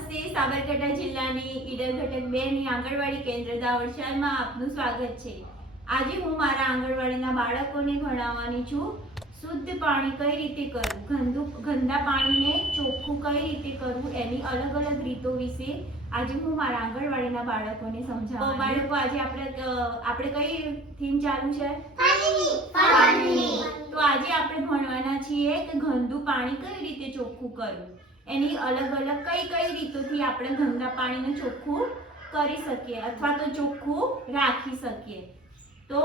નમસ્તે. સાબરકાંઠા જિલ્લાની ઈડર ઘટક બે ની આંગણવાડી કેન્દ્ર દાવડશાળમાં આપનું સ્વાગત છે. આજે હું મારા આંગણવાડીના બાળકોને ભણાવવાની છું. શુદ્ધ પાણી કઈ રીતે કરવું ગંદુ ગંદા પાણીને ચોખ્ખું કઈ રીતે કરવું એની અલગ અલગ રીતો વિશે આજે હું મારા આંગણવાડીના બાળકોને સમજાવું બાળકો આજે આપણે આપણે કઈ થીમ ચાલુ છે? તો આજે આપણે ભણવાના છીએ કે ગંદુ પાણી કઈ રીતે ચોખ્ખું કરવું એની અલગ અલગ કઈ કઈ રીતોથી આપણે ગંદા પાણીને ચોખ્ખું કરી શકીએ અથવા તો ચોખ્ખું રાખી શકીએ. તો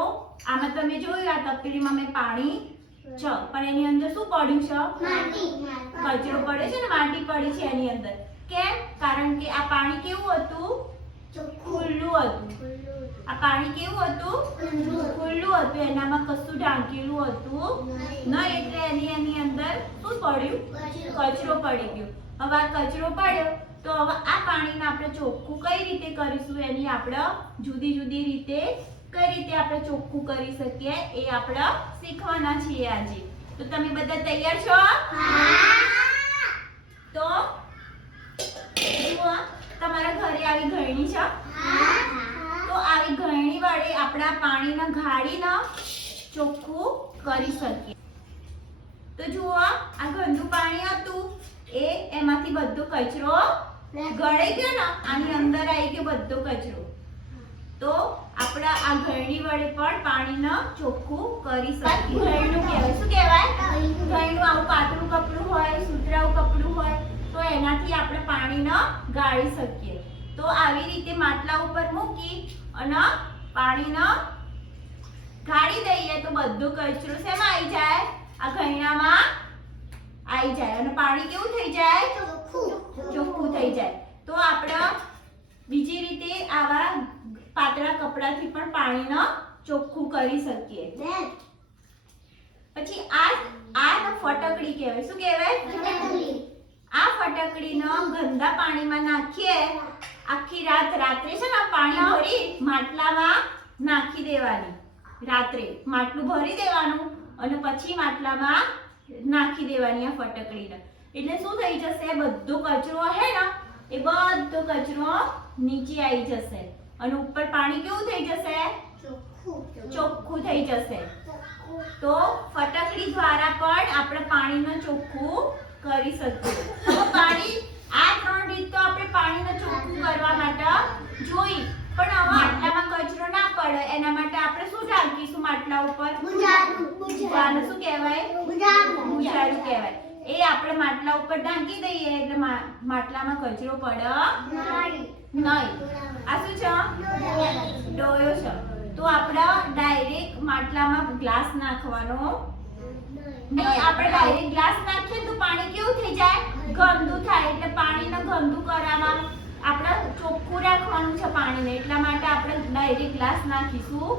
આમાં તમે જોયું આ તપેલીમાં મેં પાણી છે પણ એની અંદર શું પડ્યું છે? કચરો પડ્યો છે ને? માટી પડી છે એની અંદર. કેમ? કારણ કે આ પાણી કેવું હતું? ખુલ્લું હતું. આ પાણી કેવું હતું? ખુલ્લું. હતું. એનામાં કશું ઢાંકેલું હતું ન એટલે એની એની અંદર પડ્યું? કચરો પડી ગયો. હવે આ કચરો પડ્યો તો હવે આ પાણીને આપણે ચોખ્ખું કઈ રીતે કરીશું એની આપણે જુદી જુદી રીતે કઈ રીતે આપણે ચોખ્ખું કરી શકીએ એ આપણે શીખવાના છીએ આજે. તો તમે બધા તૈયાર છો? તો તમારા ઘરે આવી ઘરણી છે? તો આવી ઘરણી વડે આપણા પાણીને ગાળીને ચોખ્ખું કરી શકીએ. તો જુઓ આ ગંદુ પાણી હતું. એ એમાંથી બધો કચરો ગળાઈ ગયો ને આની અંદર આવી ગયો બધો કચરો. તો આપણે આ ગળણી વડે પણ પાણીને ચોખ્ખું કરી શકીએ. ગળણું કહેવાય શું કહેવાય? ગળણું આવું પાતળું કપડું હોય સુતરાવું કપડું હોય તો એનાથી આપણે પાણીને ગાળી શકીએ. તો આવી રીતે માટલા ઉપર મૂકી અને પાણીને ગાળી દઈએ તો બધો કચરો શેમાં આવી જાય? આ ગળણામાં આવી જાય અને પાણી કેવું થઈ જાય? ચોખ્ખું. થઈ જાય. તો આપણે બીજી રીતે આવા પાતળા કપડાથી પણ પાણીનો ચોખ્ખું કરી શકીએ. પછી આ આ ફટકડી કહેવાય. શું કહેવાય? આ ફટકડીનો ગંદા પાણીમાં નાખીએ. આખી રાત રાત્રે છે ને પાણી ભરી માટલામાં નાખી દેવાની. રાત્રે માટલું ભરી દેવાનું. અને પછી માટલામાં નાખી દેવાની આ ફટકડીને. એટલે શું થઈ જશે? બધો કચરો હે ને એ બધો કચરો નીચે આવી જશે. અને ઉપર પાણી કેવું થઈ જશે? ચોખ્ખું. થઈ જશે. તો ફટકડી દ્વારા પણ આપણે પાણીને ચોખ્ખું કરી શકીએ. પાણી આ ત્રણ રીત તો આપણે પાણીને ચોખ્ખું કરવા માટે જોઈ. પણ હવે પડે એના માટે આપણે શું ઢાંકીશું માટલા ઉપર? આને શું કહેવાય? બુજારું કહેવાય. એ આપણે માટલા ઉપર ઢાંકી દઈએ એટલે માટલામાં કચરો પડે. નહીં. આ શું છે? ડોયો છે. તો આપણે ડાયરેક્ટ માટલામાં ગ્લાસ નાખવાનો. નહીં. આપણે ડાયરેક્ટ ગ્લાસ નાખીએ તો પાણી કેવું થઈ જાય? ગંદુ થાય. એટલે પાણીને ગંદુ કરવામાં આપણે છે પાણીને. એટલા માટે આપણે ડાયરેક્ટ ગ્લાસ નાખીશું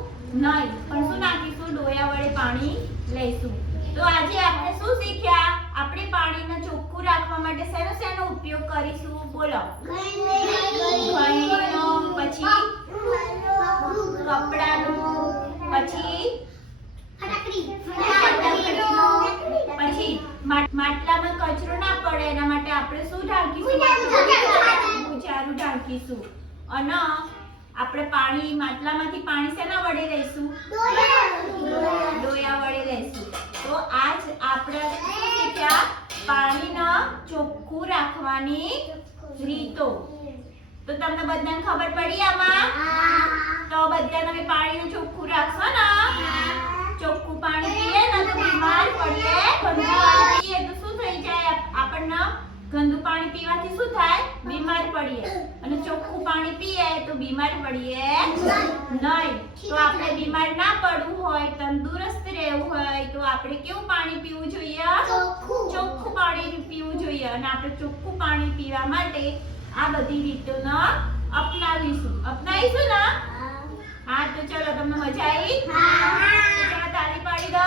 નહીં. પણ શું નાખીશું? ડોયા વડે પાણી લઈશું. તો આજે આપણે શું શીખ્યા? આપણે પાણીને ચોખ્ખું રાખવા માટે શેનો શેનો ઉપયોગ કરીશું? બોલો. પછી કપડાનો પછી પછી માટલામાં કચરો ના પડે. એના માટે આપણે શું ઢાંકીશું? ઢાંકીશું. અને આપણે પાણી માટલામાંથી પાણી શેના વડે લઈશું? ડોયા. વડે લઈશું. તો આજ આપણે પાણીના પાણીને ચોખ્ખું રાખવાની રીતો. તો તમને બધાને ખબર પડી આમાં? તો બધાને પાણીનું પાણીને ચોખ્ખું રાખશો ને ચોખ્ખું પાણી પીએ ને તો બીમાર પડીએ ગંદુ પાણી પીએ તો શું થઈ જાય આપ- આપણને ગંદુ પાણી પીવાથી શું થાય બીમાર પડીએ. અને ચોખ્ખું પાણી પીએ તો બીમાર પડીએ. નહીં. તો આપણે બીમાર ના પડવું હોય તંદુરસ્ત રહેવું હોય તો આપણે કેવું પાણી પીવું જોઈએ? ચોખ્ખું. પાણી પીવું જોઈએ. અને આપણે ચોખ્ખું પાણી પીવા માટે આ બધી રીતોનો અપનાવીશું. અપનાવીશું ને? હા. તો ચલો તમને મજા આવી? ચલો તાળી પાડી દો.